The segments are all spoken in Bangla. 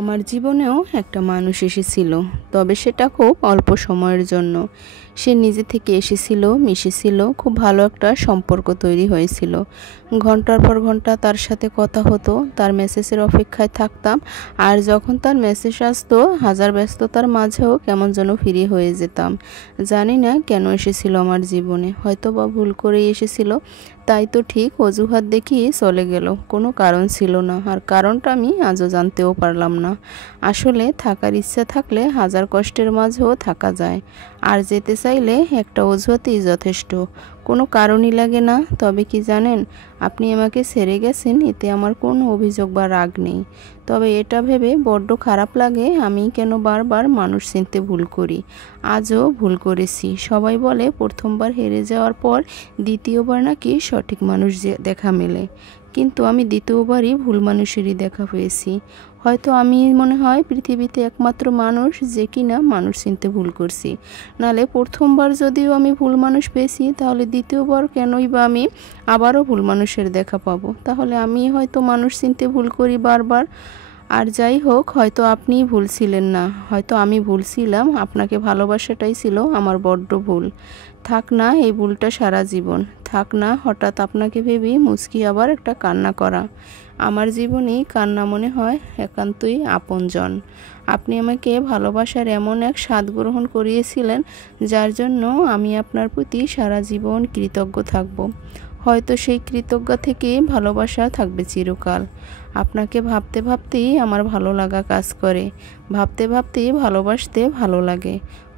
আমার জীবনেও একটা মানুষ এসেছিল, তবে সেটা খুব অল্প সময়ের জন্য। সে নিজে থেকে এসেছিল, মিশেছিল, খুব ভালো একটা সম্পর্ক তৈরি হয়েছিল। ঘন্টার পর ঘন্টা তার সাথে কথা হতো, তার মেসেজের অপেক্ষায় থাকতাম। আর যখন তার মেসেজ আসতো, হাজার ব্যস্ততার মাঝেও কেমন যেন ফ্রি হয়ে যেতাম। জানি না কেন এসেছিল আমার জীবনে, হয়তো বা ভুল করেই এসেছিল। তাই তো ঠিক অজুহাত দেখিয়ে চলে গেল, কোনো কারণ ছিল না, আর কারণটা আমি আজও জানতেও পারলাম না। আসলে থাকার ইচ্ছা থাকলে হাজার কষ্টের মাঝেও থাকা যায়, আর যেতে চাইলে একটা অজুহাতই যথেষ্ট, কোনো কারণই লাগে না। তবে কি জানেন, আপনি আমাকে ছেড়ে গেছেন, এতে আমার কোনো অভিযোগ বা রাগ নেই। তবে এটা ভেবে বড্ড খারাপ লাগে, আমি কেন বারবার মানুষ চিনতে ভুল করি। আজও ভুল করেছি। সবাই বলে প্রথমবার হেরে যাওয়ার পর দ্বিতীয়বার নাকি সঠিক মানুষ দেখা মেলে, কিন্তু আমি দ্বিতীয়বারই ভুল মানুষেরই দেখা পেয়েছি। হয়তো আমি মনে হয় পৃথিবীতে একমাত্র মানুষ যে কিনা মানুষ চিনতে ভুল করছি। নালে প্রথমবার যদিও আমি ভুল মানুষ পেয়েছি, তাহলে দ্বিতীয়বার কেনই বা আমি আবারও ভুল মানুষের দেখা পাবো? তাহলে আমি হয়তো মানুষ চিনতে ভুল করি বারবার। আর যাই হোক, হয়তো আপনিই ভুল ছিলেন না, হয়তো আমি ভুল ছিলাম। আপনাকে ভালোবাসাটাই ছিল আমার বড্ড ভুল। থাক না এই ভুলটা সারা জীবন, থাক না হঠাৎ আপনাকে ভেবেই মুচকি আবার একটা কান্না করা। আমার জীবনেই কান্না মনে হয় একান্তই আপনজন। আপনি আমাকে ভালোবাসার এমন এক স্বাদ গ্রহণ করিয়েছিলেন, যার জন্য আমি আপনার প্রতি সারা জীবন কৃতজ্ঞ থাকব। হয়তো সেই কৃতজ্ঞতা থেকেই ভালোবাসা থাকবে চিরকাল। আপনাকে ভাবতে ভাবতেই আমার ভালো লাগা কাজ করে, ভাবতে ভাবতেই ভালোবাসতে ভালো লাগে।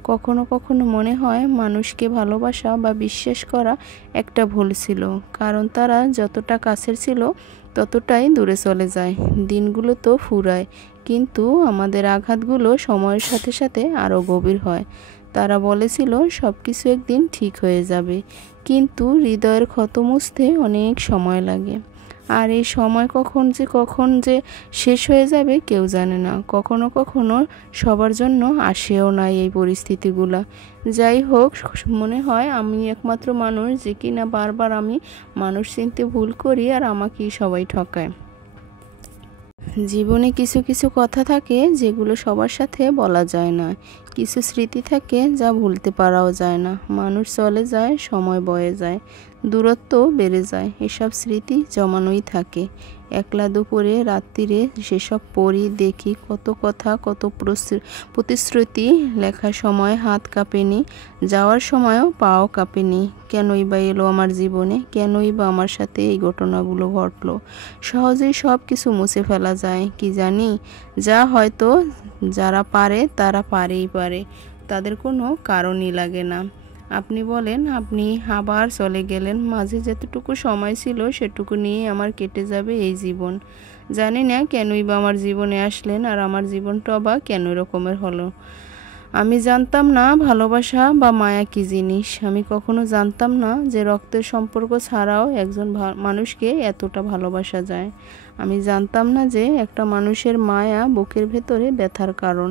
কখনো কখনো মনে হয় মানুষকে ভালোবাসা বা বিশ্বাস করা একটা ভুল ছিল, কারণ তারা যতটা কাছের ছিল ততটাই দূরে চলে যায়। দিনগুলো তো ফুরায়, কিন্তু আমাদের আঘাতগুলো সময়ের সাথে সাথে আরও গভীর হয়। তারা বলেছিল সব কিছু একদিন ঠিক হয়ে যাবে, কিন্তু হৃদয়ের ক্ষত মুছতে অনেক সময় লাগে। আর এই সময় কখন যে শেষ হয়ে যাবে কেউ জানে না। কখনো কখনো সবার জন্য আসেও না এই পরিস্থিতিগুলা। যাই হোক, মনে হয় আমি একমাত্র মানুষ যে কিনা বারবার আমি মানুষ চিনতে ভুল করি, আর আমাকেই সবাই ঠকায়। জীবনে কিছু কিছু কথা থাকে যেগুলো সবার সাথে বলা যায় না, কিছু স্মৃতি থাকে যা ভুলতে পারাও যায় না। মানুষ চলে যায়, সময় বয়ে যায়, দূরত্ব বেড়ে যায়, এসব স্মৃতি জমানোই থাকে। একলা দুপুরে রাত্রিরে সেসব পড়ি, দেখি কত কথা, কত প্রতিশ্রুতি। লেখার সময় হাত কাঁপেনি, যাওয়ার সময়ও পাও কাঁপেনি। কেনই বা এলো আমার জীবনে, কেনই বা আমার সাথে এই ঘটনাগুলো ঘটলো? সহজেই সব কিছু মুছে ফেলা যায় কি জানি, যা হয়তো যারা পারে তারা পারেই পারে, তাদের কোনো কারণই লাগে না। আপনি বলেন, আপনি আবার চলে গেলেন, মাঝে যেতটুকু সময় ছিল সেটুকু নিয়ে আমার কেটে যাবে এই জীবন। জানি না কেনই বা আমার জীবনে আসলেন, আর আমার জীবনটা বা কেন রকমের হলো। আমি জানতাম না ভালোবাসা বা মায়া কী জিনিস। আমি কখনো জানতাম না যে রক্তের সম্পর্ক ছাড়াও একজন মানুষকে এতটা ভালোবাসা যায়। আমি জানতাম না যে একটা মানুষের মায়া বুকের ভেতরে ব্যথার কারণ।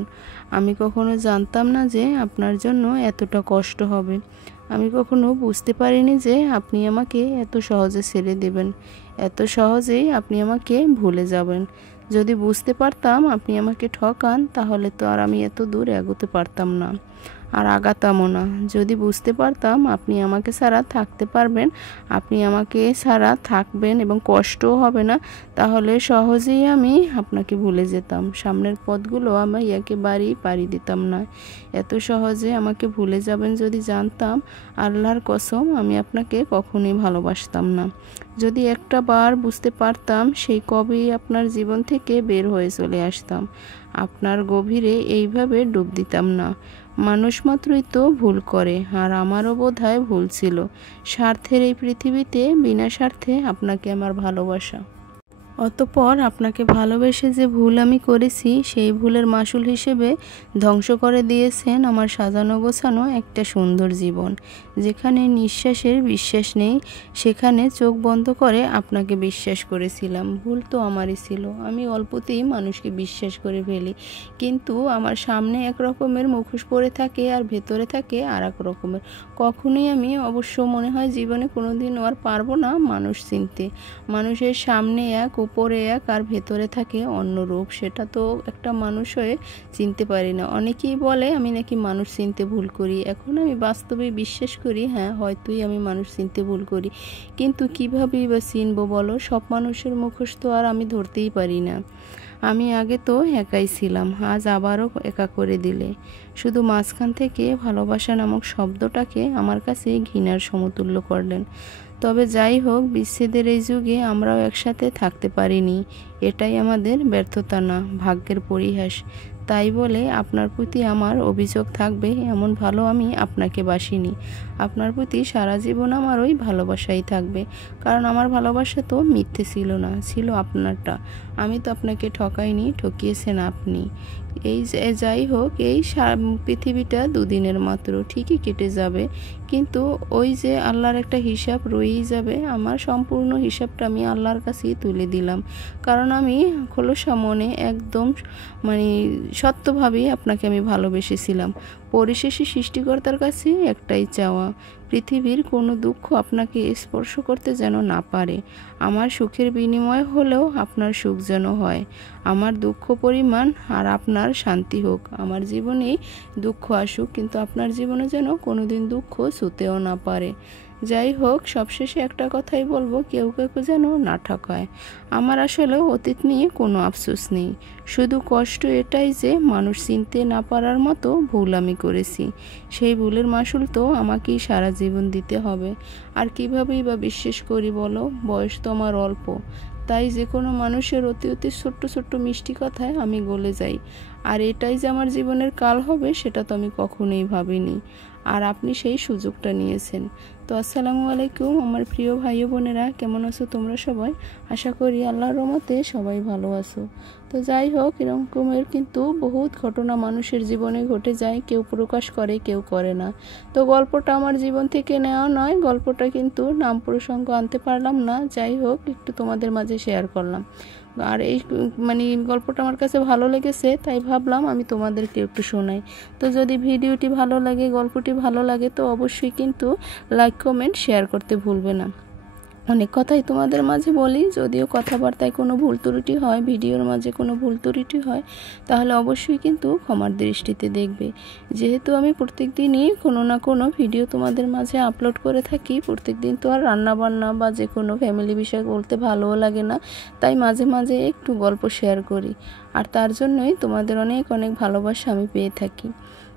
আমি কখনো জানতাম না যে আপনার জন্য এতটা কষ্ট হবে। আমি কখনো বুঝতে পারিনি যে আপনি আমাকে এত সহজে ছেড়ে দেবেন, এত সহজেই আপনি আমাকে ভুলে যাবেন। যদি বুঝতে পারতাম আপনি আমাকে ঠকান, তাহলে তো আর আমি এত দূর এগোতে পারতাম না, আর আগাতামও না। যদি বুঝতে পারতাম আপনি আমাকে ছাড়া থাকতে পারবেন, আপনি আমাকে ছাড়া থাকবেন এবং কষ্টও হবে না, তাহলে সহজেই আমি আপনাকে ভুলে যেতাম। সামনের পথগুলো আমি একেবারেই পাড়ি দিতাম না। এত সহজে আমাকে ভুলে যাবেন যদি জানতাম, আল্লাহর কসম আমি আপনাকে কখনোই ভালোবাসতাম না। যদি একটা বার বুঝতে পারতাম, সেই কবেই আপনার জীবন থেকে বের হয়ে চলে আসতাম, আপনার গভীরে এইভাবে ডুব দিতাম না। মানুষ মাত্রই তো ভুল করে, আর আমারও বোধহয় ভুল ছিল। স্বার্থের এই পৃথিবীতে বিনা স্বার্থে আপনাকে আমার ভালোবাসা। অতঃপর আপনাকে ভালোবেসে যে ভুল আমি করেছি, সেই ভুলের মাসুল হিসেবে ধ্বংস করে দিয়েছেন আমার সাজানো গোছানো একটা সুন্দর জীবন। যেখানে নিঃশ্বাসের বিশ্বাস নেই, সেখানে চোখ বন্ধ করে আপনাকে বিশ্বাস করেছিলাম। ভুল তো আমারই ছিল, আমি অল্পতেই মানুষকে বিশ্বাস করে ফেলি। কিন্তু আমার সামনে এক রকমের মুখোশ পরে থাকে, আর ভেতরে থাকে আর এক রকমের। কখনোই আমি অবশ্য মনে হয় জীবনে কোনোদিনও আর পারবো না মানুষ চিনতে। মানুষের সামনে এক, ওপরে এক আর ভেতরে থাকে অন্য রূপ, সেটা তো একটা মানুষ হয়ে চিনতে পারি না। অনেকেই বলে আমি নাকি মানুষ চিনতে ভুল করি। এখন আমি বাস্তবে বিশ্বাস করি, হ্যাঁ হয়তোই আমি মানুষ চিনতে ভুল করি, কিন্তু কীভাবেই বা চিনবো বলো? সব মানুষের মুখোশ তো আর আমি ধরতেই পারি না। আমি আগে তো একাই ছিলাম, আজ আবারও একা করে দিলে। শুধু মাঝখান থেকে ভালোবাসা নামক শব্দটাকে আমার কাছে ঘৃণার সমতুল্য করলেন। তবে যাই হোক, বিচ্ছেদের এই যুগে আমরাও একসাথে থাকতে পারিনি, এটাই আমাদের ব্যর্থতা না, ভাগ্যের পরিহাস। তাই বলে আপনার প্রতি আমার অভিযোগ থাকবে এমন ভালো আমি আপনাকে বাসিনি। আপনার প্রতি সারা জীবন আমার ওই ভালোবাসাই থাকবে, কারণ আমার ভালোবাসা তো মিথ্যে ছিল না, ছিল আপনারটা। আমি তো আপনাকে ঠকাইনি, ঠকিয়েছেন আপনি। এই যাই হোক, এই পৃথিবীটা দুদিনের মাত্র, ঠিকই কেটে যাবে, কিন্তু ওই যে আল্লাহর একটা হিসাব রয়েই যাবে। আমার সম্পূর্ণ হিসাবটা আমি আল্লাহর কাছেই তুলে দিলাম, কারণ আমি খোলসা মনে একদম সত্যভাবেই আপনাকে আমি ভালোবেসেছিলাম। পরিশেষে সৃষ্টিকর্তার কাছে একটাই চাওয়া, পৃথিবীর কোনো দুঃখ আপনাকে স্পর্শ করতে যেন না পারে। আমার সুখের বিনিময় হলেও আপনার সুখ যেন হয়, আমার দুঃখ পরিমাণ আর আপনার শান্তি হোক। আমার জীবনেই দুঃখ আসুক, কিন্তু আপনার জীবনে যেন কোনোদিন দুঃখ ছুঁতেও না পারে। যাই হোক, সবশেষে একটা কথাই বলবো, কেউ কেউ যেন না ঠকায়। আমার আসলে অতীত নিয়ে কোনো আফসোস নেই, শুধু কষ্ট এটাই যে মানুষ চিনতে না পারার মতো ভুল আমি করেছি। সেই ভুলের মাসুল তো আমাকেই সারা জীবন দিতে হবে। আর কীভাবেই বা বিশ্বাস করি বলো? বয়স তো আমার অল্প, তাই যে কোনো মানুষের অতি অতি ছোট্ট ছোট্ট মিষ্টি কথায় আমি গলে যাই। আর এটাই যে আমার জীবনের কাল হবে সেটা তো আমি কখনোই ভাবিনি, আর আপনি সেই সুযোগটা নিয়েছেন। তো আসসালামু আলাইকুম আমার প্রিয় ভাই ও বোনেরা, কেমন আছো তোমরা সবাই? আশা করি আল্লাহর রহমতে সবাই ভালো আছো। তো যাই হোক, এরকমের কিন্তু বহুত ঘটনা মানুষের জীবনে ঘটে যায়, কেউ প্রকাশ করে কেউ করে না। তো গল্পটা আমার জীবন থেকে নেওয়া নয়, গল্পটা কিন্তু নাম প্রসঙ্গ আনতে পারলাম না, যাই হোক একটু তোমাদের মাঝে শেয়ার করলাম। আর এই গল্পটা আমার কাছে ভালো লেগেছে, তাই ভাবলাম আমি তোমাদেরকে একটু শোনাই। তো যদি ভিডিওটি ভালো লাগে, গল্পটি ভালো লাগে, তো অবশ্যই কিন্তু লাইক কমেন্ট শেয়ার করতে ভুলবে না। অনেক কথাই তোমাদের মাঝে বলি, যদিও কথাবার্তায় কোনো ভুল ত্রুটি হয়, ভিডিওর মাঝে কোনো ভুল ত্রুটি হয়, তাহলে অবশ্যই কিন্তু ক্ষমার দৃষ্টিতে দেখবে। যেহেতু আমি প্রত্যেক দিনই কোনো না কোনো ভিডিও তোমাদের মাঝে আপলোড করে থাকি, প্রত্যেক দিন তো আর রান্নাবান্না বা যে কোনো ফ্যামিলি বিষয় বলতে ভালোও লাগে না, তাই মাঝে মাঝে একটু গল্প শেয়ার করি, আর তার জন্যই তোমাদের অনেক অনেক ভালোবাসা আমি পেয়ে থাকি।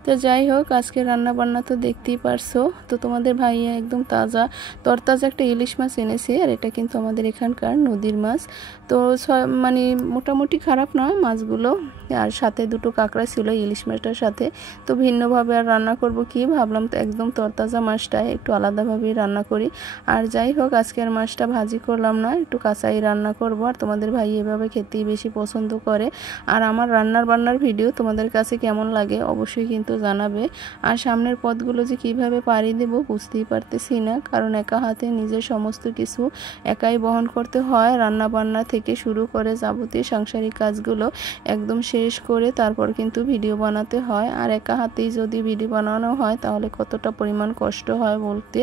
তো যাই হোক, আজকে রান্না বান্না তো দেখতেই পারছো। তো তোমাদের ভাইয়া একদম তাজা তরতাজা একটা ইলিশ মাছ এনেছে, আর এটা কিন্তু আমাদের এখানকার নদীর মাছ। তো মোটামুটি খারাপ না মাছগুলো, আর সাথে দুটো কাঁকড়া ছিল ইলিশ মাছটার সাথে। তো ভিন্নভাবে আর রান্না করব কি, ভাবলাম তো একদম তরতাজা মাছটা একটু আলাদাভাবেই রান্না করি। আর যাই হোক, আজকের মাছটা ভাজি করলাম না, একটু কাঁচাই রান্না করব। আর তোমাদের ভাই এভাবে খেতেই বেশি পছন্দ করে। আর আমার বান্নার ভিডিও তোমাদের কাছে কেমন লাগে অবশ্যই কিন্তু জানাবে। আর সামনের পথগুলো যে কিভাবে পাড়ি দেব বুঝতেই পারতেছি না, কারণ একা হাতে নিজের সমস্ত কিছু একাই বহন করতে হয়। রান্না বান্না থেকে শুরু করে যাবতীয় সাংসারিক কাজগুলো একদম শেষ করে তারপর কিন্তু ভিডিও বানাতে হয়। আর একা হাতেই যদি ভিডিও বানানো হয় তাহলে কতটা পরিমাণ কষ্ট হয় বলতে,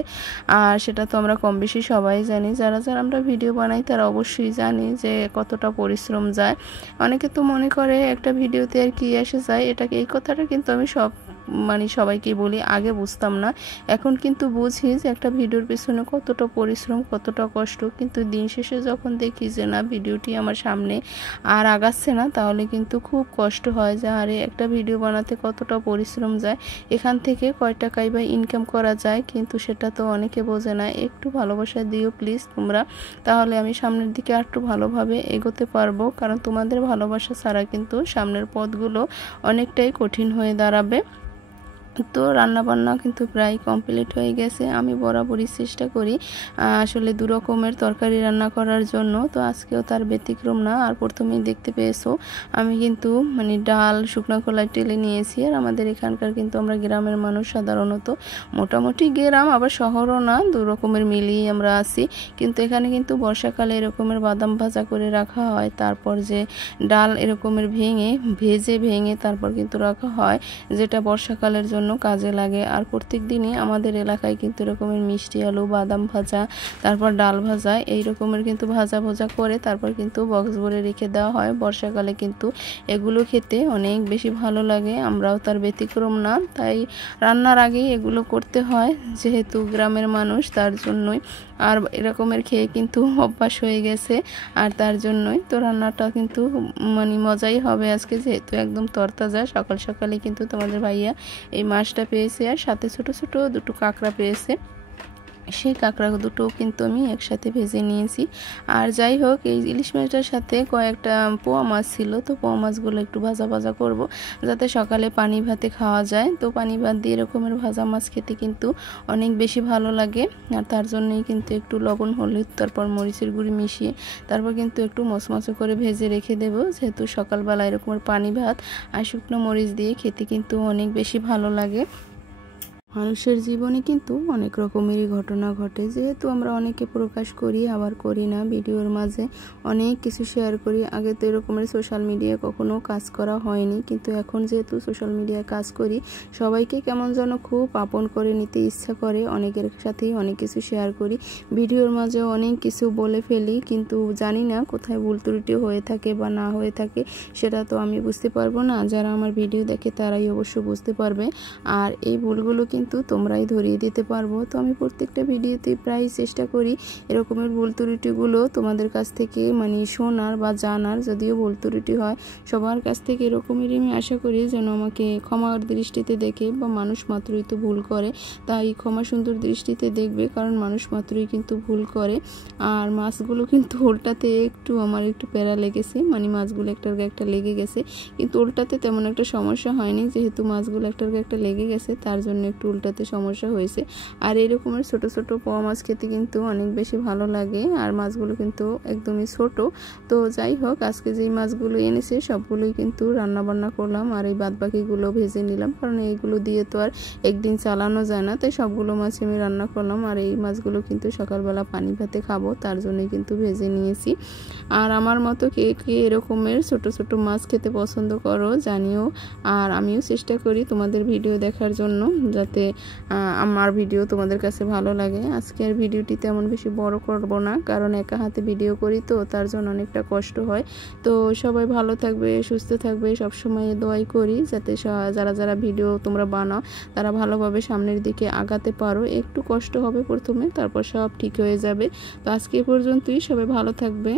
আর সেটা তো আমরা কম বেশি সবাই জানি। যারা যারা আমরা ভিডিও বানাই তারা অবশ্যই জানি যে কতটা পরিশ্রম যায়। অনেকে তো মনে করে একটা ভিডিওতে আর কি এসে যায়, এই কথাটা কিন্তু আমি সবাইকে বলি, আগে বুঝতাম না, এখন কিন্তু বুঝি যে একটা ভিডিওর পিছনে কতটা পরিশ্রম, কতটা কষ্ট। কিন্তু দিন শেষে যখন দেখি যে না ভিডিওটি আমার সামনে আর আগাচ্ছে না, তাহলে কিন্তু খুব কষ্ট হয় যে আরে একটা ভিডিও বানাতে কতটা পরিশ্রম যায়, এখান থেকে কয় টাকাই বা ইনকাম করা যায়, কিন্তু সেটা তো অনেকে বোঝে না। একটু ভালোবাসা দিও প্লিজ তোমরা, তাহলে আমি সামনের দিকে আর একটু ভালোভাবে এগোতে পারবো, কারণ তোমাদের ভালোবাসা ছাড়া কিন্তু সামনের পথগুলো অনেকটাই কঠিন হয়ে দাঁড়াবে। তো রান্নাবান্না কিন্তু প্রায় কমপ্লিট হয়ে গেছে। আমি বরাবরই চেষ্টা করি আসলে দু রকমের তরকারি রান্না করার জন্য, তো আজকেও তার ব্যতিক্রম না। আর প্রথমেই দেখতে পেয়েছো আমি কিন্তু ডাল শুকনো খোলায় টেলে নিয়েছি। আর আমাদের এখানকার কিন্তু আমরা গ্রামের মানুষ, সাধারণত মোটামুটি গ্রাম আবার শহরও না, দু রকমের মিলিয়ে আমরা আছি। কিন্তু এখানে কিন্তু বর্ষাকালে এরকমের বাদাম ভাজা করে রাখা হয়, তারপর যে ডাল এরকমের ভেজে তারপর কিন্তু রাখা হয়, যেটা বর্ষাকালের জন্য জন্য কাজে লাগে। আর প্রত্যেক দিনই আমাদের এলাকায় কিন্তু এরকমের মিষ্টি আলু, বাদাম ভাজা, তারপর ডাল ভাজা এই রকমের কিন্তু ভাজা করে তারপর কিন্তু বক্স ভরে রেখে দেওয়া হয়। বর্ষাকালে কিন্তু এগুলো খেতে অনেক বেশি ভালো লাগে, আমরাও তার ব্যতিক্রম না। তাই রান্নার আগেই এগুলো করতে হয়, যেহেতু গ্রামের মানুষ তার জন্যই। আর এরকমের খেয়ে কিন্তু অভ্যাস হয়ে গেছে, আর তার জন্যই তো রান্নাটা কিন্তু মানে মজাই হবে আজকে, যেহেতু একদম তরতাজা। সকাল সকালে কিন্তু তোমাদের ভাইয়া এই মাছটা পেয়েছে, আর সাথে ছোট ছোট দুটো কাঁকড়া পেয়েছে। সেই কাঁকড়া দুটো কিন্তু আমি একসাথে ভেজে নিয়েছি। আর যাই হোক, এই ইলিশ মাছটার সাথে কয়েকটা পোয়া মাছ ছিল, তো পোয়া মাছগুলো একটু ভাজা করব, যাতে সকালে পানি ভাতে খাওয়া যায়। তো পানি ভাত দিয়ে এরকমের ভাজা মাছ খেতে কিন্তু অনেক বেশি ভালো লাগে। আর তার জন্যই কিন্তু একটু লবণ, হলুদ, তারপর মরিচের গুঁড়ি মিশিয়ে তারপর কিন্তু একটু মচমচে করে ভেজে রেখে দেব, যেহেতু সকালবেলা এরকমের পানি ভাত আর শুকনো মরিচ দিয়ে খেতে কিন্তু অনেক বেশি ভালো লাগে। মানুষের জীবনে কিন্তু অনেক রকমেরই ঘটনা ঘটে, যেহেতু আমরা অনেকে প্রকাশ করি আবার করি না, ভিডিওর মাঝে অনেক কিছু শেয়ার করি। আগে তো এরকমের সোশ্যাল মিডিয়ায় কখনো কাজ করা হয়নি, কিন্তু এখন যেহেতু সোশ্যাল মিডিয়ায় কাজ করি, সবাইকে কেমন যেন খুব আপন করে নিতে ইচ্ছা করে, অনেকের সাথেই অনেক কিছু শেয়ার করি, ভিডিওর মাঝে অনেক কিছু বলে ফেলি, কিন্তু জানি না কোথায় ভুল ত্রুটি হয়ে থাকে বা না হয়ে থাকে, সেটা তো আমি বুঝতে পারবো না। যারা আমার ভিডিও দেখে তারাই অবশ্য বুঝতে পারবে, আর এই ভুলগুলো কিন্তু তোমরাই ধরিয়ে দিতে পারবো। তো আমি প্রত্যেকটা ভিডিওতে প্রায় চেষ্টা করি এরকমের ভুল ত্রুটিগুলো তোমাদের কাছ থেকে মানে শোনার বা জানার। যদিও ভুল ত্রুটি হয় সবার কাছ থেকে, এরকমেরই আমি আশা করি যেন আমাকে ক্ষমার দৃষ্টিতে দেখে, বা মানুষ মাত্রই তো ভুল করে, তাই ক্ষমা সুন্দর দৃষ্টিতে দেখবে, কারণ মানুষ মাত্রই কিন্তু ভুল করে। আর মাছগুলো কিন্তু উল্টাতে আমার একটু প্যারা লেগেছে, মানে মাছগুলো একটার গায়ে একটা লেগে গেছে, কিন্তু উল্টাতে তেমন একটা সমস্যা হয়নি, যেহেতু মাছগুলো একটার গায়ে একটা লেগে গেছে তার জন্য একটু উল্টাতে সমস্যা হয়েছে। আর এরকমের ছোট ছোট পোয়া মাছ খেতে কিন্তু অনেক বেশি ভালো লাগে, আর মাছগুলো কিন্তু একদমই ছোট। তো যাই হোক, আজকে যেই মাছগুলো এনেছে সবগুলোই কিন্তু রান্না বান্না করলাম, আর এই বাদবাকিগুলো ভেজে নিলাম, কারণ এইগুলো দিয়ে তো আর একদিন চালানো যায় না, তাই সবগুলো মাছ আমি রান্না করলাম। আর এই মাছগুলো কিন্তু সকালবেলা পানি ভাতে খাবো, তার জন্যই কিন্তু ভেজে নিয়েছি। আর আমার মতো কে কে এরকমের ছোট ছোট মাছ খেতে পছন্দ করো জানিও, আর আমিও চেষ্টা করি তোমাদের ভিডিও দেখার জন্য, যাতে আমার ভিডিও তোমাদের কাছে ভালো লাগে। আজকের ভিডিওটি তেমন বেশি বড় করব না, কারণ একা হাতে ভিডিও করি তো তার জন্য অনেকটা কষ্ট হয়। তো সবাই ভালো থাকবে, সুস্থ থাকবে, সবসময় দোয়াই করি যাতে যারা যারা ভিডিও তোমরা বানাও তারা ভালোভাবে সামনের দিকে আগাতে পারো। একটু কষ্ট হবে প্রথমে, তারপর সব ঠিক হয়ে যাবে। তো আজকে পর্যন্তই, সবাই ভালো থাকবে।